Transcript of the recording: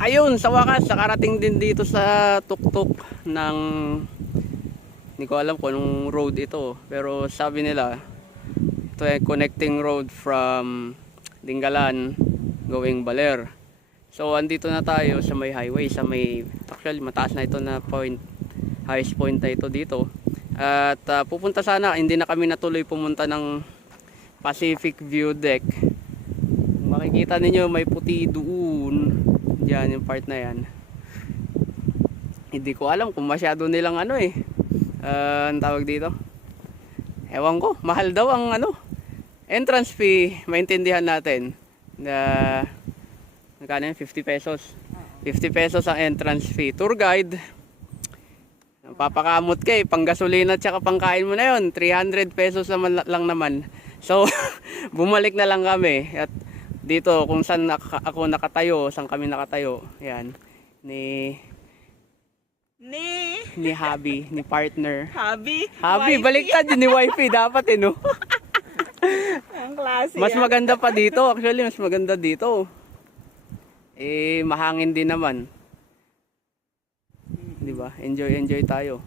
Ayun, sa wakas, nakarating din dito sa tuktok ng, hindi ko alam kung anong road ito. Pero sabi nila, ito ay connecting road from Dingalan going Baler. So andito na tayo sa may highway, sa may, actually mataas na ito na point, highest point na ito dito. At pupunta sana, hindi na kami natuloy pumunta ng Pacific View Deck. Makikita ninyo may puti doon, diyan yung part na yan. Hindi ko alam kung masyado nilang ang tawag dito, ewan ko, mahal daw ang entrance fee. Maintindihan natin na magkano yun? 50 pesos. 50 pesos ang entrance fee. Tour guide, papakamot kay pang gasolina at saka pangkain mo na yun, 300 pesos naman lang naman. So bumalik na lang kami at dito kung saan ako nakatayo, saan kami nakatayo, yan, ni Habi, ni partner. Habi, baliktad ni wifey dapat no. Ang klase. Mas maganda pa dito, actually mas maganda dito. Mahangin din naman. 'Di ba? Enjoy tayo.